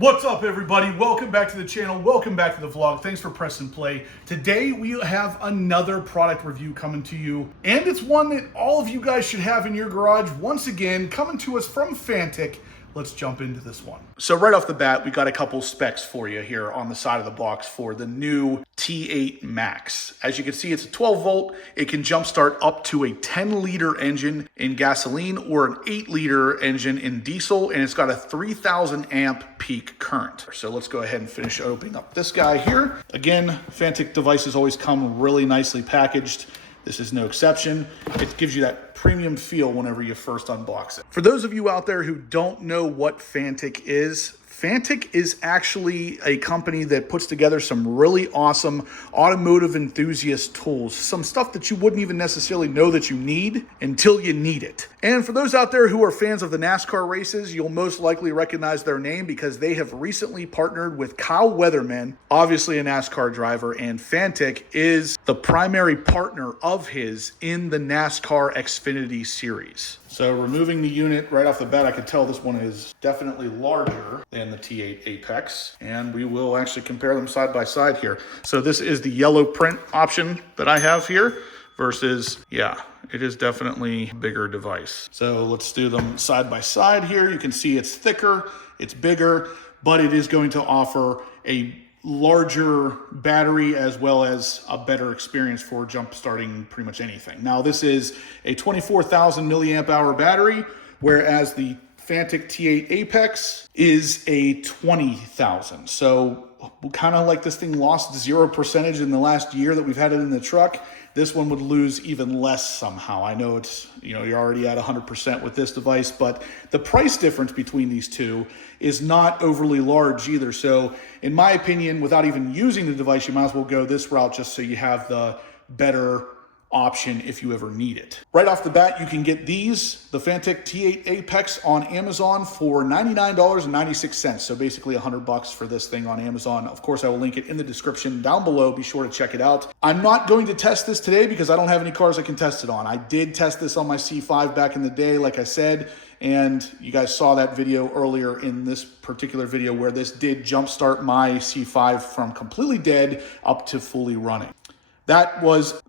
What's up, everybody? Welcome back to the channel. Welcome back to the vlog. Thanks for pressing play. Today we have another product review coming to you, and it's one that all of you guys should have in your garage. Once again, coming to us from Fanttik. Let's jump into this one. So right off the bat, we got a couple specs for you here on the side of the box for the new T8 Max. As you can see, it's a 12 volt. It can jumpstart up to a 10-liter engine in gasoline or an 8-liter engine in diesel, and it's got a 3,000 amp peak current. So let's go ahead and finish opening up this guy here. Again, Fanttik devices always come really nicely packaged. This is no exception. It gives you that premium feel whenever you first unbox it. For those of you out there who don't know what Fanttik is actually a company that puts together some really awesome automotive enthusiast tools, some stuff that you wouldn't even necessarily know that you need until you need it. And for those out there who are fans of the NASCAR races, you'll most likely recognize their name because they have recently partnered with Kyle Weatherman, obviously a NASCAR driver, and Fanttik is the primary partner of his in the NASCAR Xfinity series. So removing the unit right off the bat, I can tell this one is definitely larger than the T8 Apex, and we will actually compare them side by side here. So this is the yellow print option that I have here versus, yeah, it is definitely a bigger device. So let's do them side by side here. You can see it's thicker, it's bigger, but it is going to offer a larger battery as well as a better experience for jump starting pretty much anything. Now this is a 24,000 milliamp hour battery, whereas the Fanttik T8 Apex is a 20,000. So kind of like this thing lost 0% in the last year that we've had it in the truck. This one would lose even less somehow. I know it's, you're already at 100% with this device, but the price difference between these two is not overly large either. So in my opinion, without even using the device, you might as well go this route just so you have the better option if you ever need it. Right off the bat, you can get these, the Fanttik T8 Apex, on Amazon for $99.96. So basically $100 for this thing on Amazon. Of course, I will link it in the description down below. Be sure to check it out. I'm not going to test this today because I don't have any cars I can test it on. I did test this on my C5 back in the day, like I said, and you guys saw that video earlier in this particular video where this did jumpstart my C5 from completely dead up to fully running. That was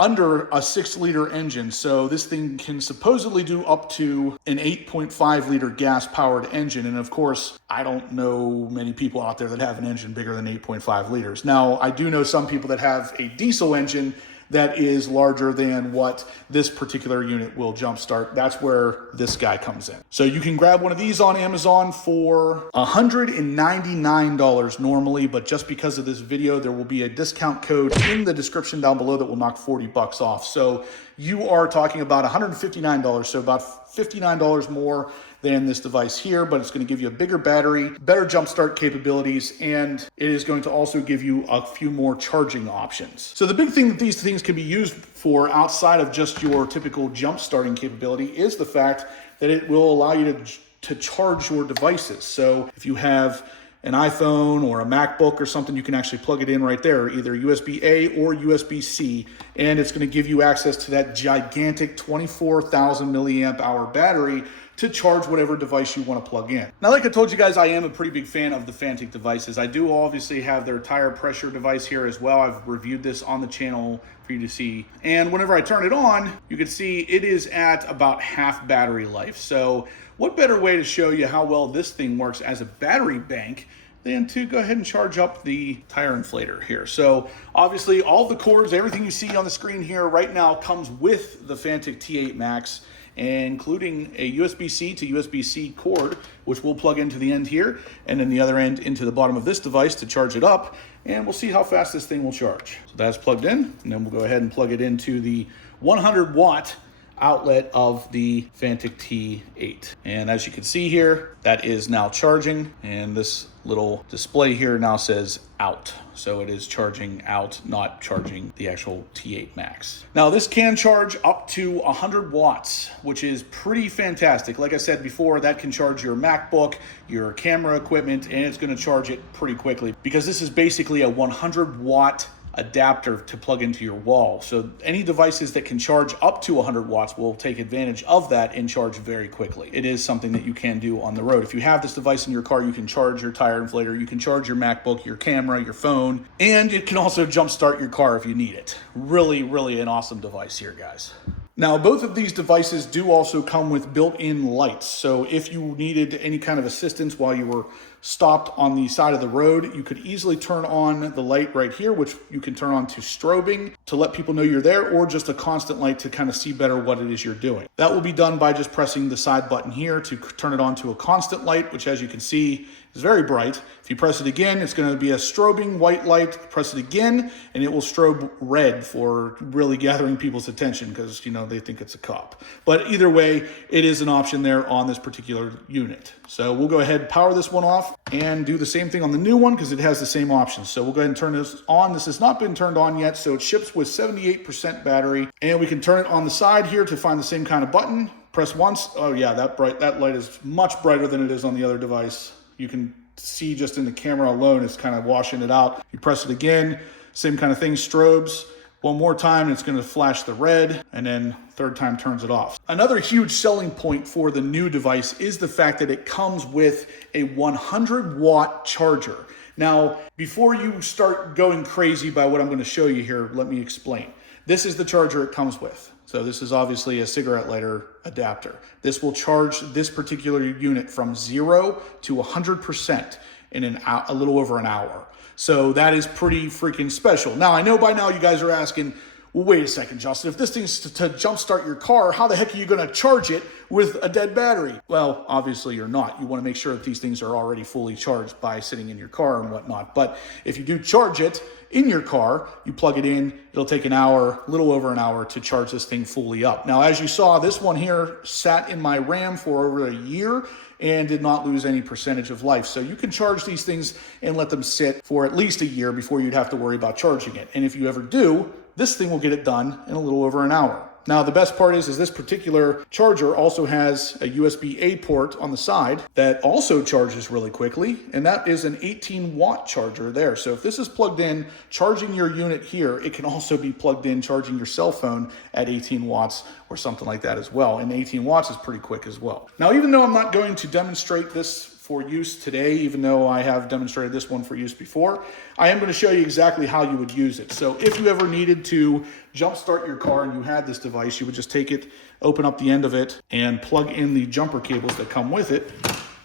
under a 6-liter engine, so this thing can supposedly do up to an 8.5-liter gas-powered engine, and of course, I don't know many people out there that have an engine bigger than 8.5 liters. Now, I do know some people that have a diesel engine that is larger than what this particular unit will jumpstart. That's where this guy comes in. So you can grab one of these on Amazon for $199 normally, but just because of this video, there will be a discount code in the description down below that will knock 40 bucks off. So you are talking about $159, so about $59 more than this device here, but it's going to give you a bigger battery, better jumpstart capabilities, and it is going to also give you a few more charging options. So the big thing that these things can be used for outside of just your typical jump starting capability is the fact that it will allow you to charge your devices. So if you have an iPhone or a MacBook or something, you can actually plug it in right there, either USB-A or USB-C, and it's going to give you access to that gigantic 24,000 milliamp hour battery to charge whatever device you want to plug in. Now, like I told you guys, I am a pretty big fan of the Fanttik devices. I do obviously have their tire pressure device here as well. I've reviewed this on the channel for you to see. And whenever I turn it on, you can see it is at about half battery life. So what better way to show you how well this thing works as a battery bank than to go ahead and charge up the tire inflator here. So obviously all the cords, everything you see on the screen here right now comes with the Fanttik T8 Max, including a USB-C to USB-C cord, which we'll plug into the end here, and then the other end into the bottom of this device to charge it up, and we'll see how fast this thing will charge. So that's plugged in, and then we'll go ahead and plug it into the 100-watt outlet of the Fanttik T8. And as you can see here, that is now charging, and this little display here now says out. So it is charging out, not charging the actual T8 Max. Now this can charge up to 100 watts, which is pretty fantastic. Like I said before, that can charge your MacBook, your camera equipment, and it's gonna charge it pretty quickly because this is basically a 100 watt adapter to plug into your wall. So any devices that can charge up to 100 watts will take advantage of that and charge very quickly. It is something that you can do on the road. If you have this device in your car, you can charge your tire inflator, you can charge your MacBook, your camera, your phone, and it can also jumpstart your car if you need it. Really, really an awesome device here, guys. Now, both of these devices do also come with built-in lights. So if you needed any kind of assistance while you were stopped on the side of the road, you could easily turn on the light right here, which you can turn on to strobing to let people know you're there, or just a constant light to kind of see better what it is you're doing. That will be done by just pressing the side button here to turn it on to a constant light, which, as you can see, is very bright. If you press it again, it's going to be a strobing white light. Press it again, and it will strobe red for really gathering people's attention because, you know, they think it's a cop. But either way, it is an option there on this particular unit. So we'll go ahead and power this one off and do the same thing on the new one because it has the same options. So we'll go ahead and turn this on. This has not been turned on yet, so it ships with 78% battery. And we can turn it on the side here to find the same kind of button. Press once. Oh yeah, that light is much brighter than it is on the other device. You can see just in the camera alone, it's kind of washing it out. You press it again, same kind of thing, strobes. One more time, it's going to flash the red, and then third time turns it off. Another huge selling point for the new device is the fact that it comes with a 100-watt charger. Now, before you start going crazy by what I'm going to show you here, let me explain. This is the charger it comes with. So this is obviously a cigarette lighter adapter. This will charge this particular unit from 0 to 100% in a little over an hour. So that is pretty freaking special. Now, I know by now you guys are asking, well, wait a second, Justin, if this thing's to jumpstart your car, how the heck are you going to charge it with a dead battery? Well, obviously you're not. You want to make sure that these things are already fully charged by sitting in your car and whatnot. But if you do charge it in your car, you plug it in, it'll take an hour, a little over an hour to charge this thing fully up. Now, as you saw, this one here sat in my RAM for over a year and did not lose any percentage of life. So you can charge these things and let them sit for at least a year before you'd have to worry about charging it. And if you ever do, this thing will get it done in a little over an hour. Now, the best part is this particular charger also has a USB-A port on the side that also charges really quickly, and that is an 18-watt charger there. So if this is plugged in, charging your unit here, it can also be plugged in, charging your cell phone at 18 watts or something like that as well. And 18 watts is pretty quick as well. Now, even though I'm not going to demonstrate this for use today, even though I have demonstrated this one for use before, I am going to show you exactly how you would use it. So if you ever needed to jumpstart your car and you had this device, you would just take it, open up the end of it, and plug in the jumper cables that come with it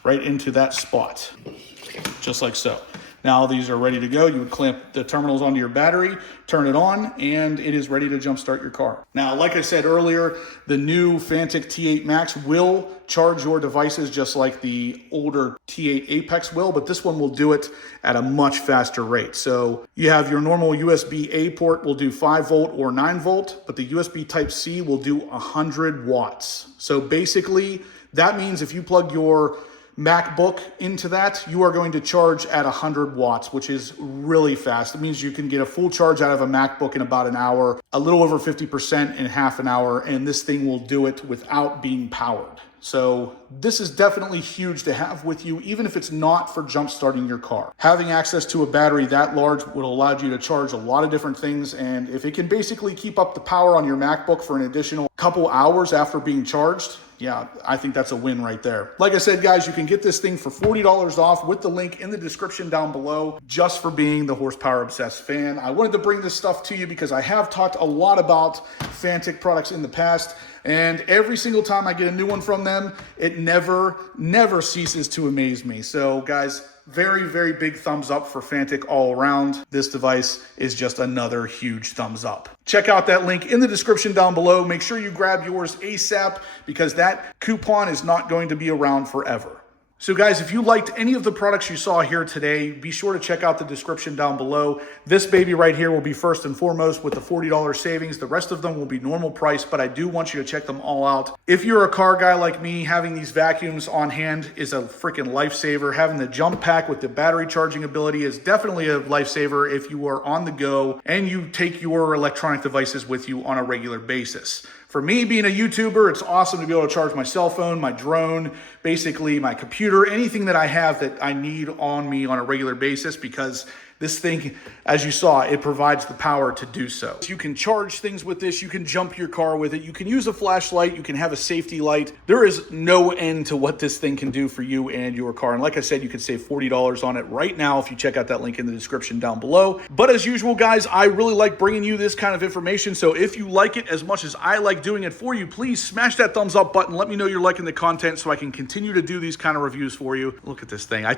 right into that spot, just like so. Now these are ready to go. You would clamp the terminals onto your battery, turn it on, and it is ready to jumpstart your car. Now, like I said earlier, the new Fanttik T8 Max will charge your devices just like the older T8 Apex will, but this one will do it at a much faster rate. So you have your normal USB-A port will do 5 volt or 9 volt, but the USB Type-C will do 100 watts. So basically, that means if you plug your MacBook into that, you are going to charge at 100 watts, which is really fast. It means you can get a full charge out of a MacBook in about an hour, a little over 50% in half an hour, and this thing will do it without being powered. So this is definitely huge to have with you, even if it's not for jump starting your car. Having access to a battery that large will allow you to charge a lot of different things, and if it can basically keep up the power on your MacBook for an additional couple hours after being charged, yeah, I think that's a win right there. Like I said, guys, you can get this thing for $40 off with the link in the description down below, just for being the horsepower obsessed fan. I wanted to bring this stuff to you because I have talked a lot about Fanttik products in the past, and every single time I get a new one from them, it never ceases to amaze me. So guys, very, very big thumbs up for Fanttik all around. This device is just another huge thumbs up. Check out that link in the description down below. Make sure you grab yours ASAP because that coupon is not going to be around forever. So guys, if you liked any of the products you saw here today, be sure to check out the description down below. This baby right here will be first and foremost with the $40 savings. The rest of them will be normal price, but I do want you to check them all out. If you're a car guy like me, having these vacuums on hand is a freaking lifesaver. Having the jump pack with the battery charging ability is definitely a lifesaver if you are on the go and you take your electronic devices with you on a regular basis. For me, being a YouTuber, it's awesome to be able to charge my cell phone, my drone, basically my computer, anything that I have that I need on me on a regular basis, because this thing, as you saw, it provides the power to do so. You can charge things with this. You can jump your car with it. You can use a flashlight. You can have a safety light. There is no end to what this thing can do for you and your car. And like I said, you can save $40 on it right now if you check out that link in the description down below. But as usual, guys, I really like bringing you this kind of information. So if you like it as much as I like doing it for you, please smash that thumbs up button. Let me know you're liking the content so I can continue to do these kind of reviews for you. Look at this thing. I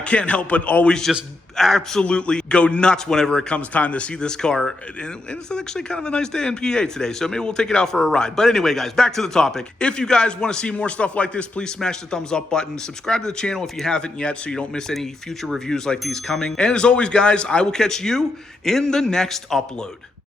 can't help but always just absolutely go nuts whenever it comes time to see this car. And it's actually kind of a nice day in PA today, so maybe we'll take it out for a ride. But anyway, guys, back to the topic. If you guys want to see more stuff like this, please smash the thumbs up button. Subscribe to the channel if you haven't yet so you don't miss any future reviews like these coming. And as always, guys, I will catch you in the next upload.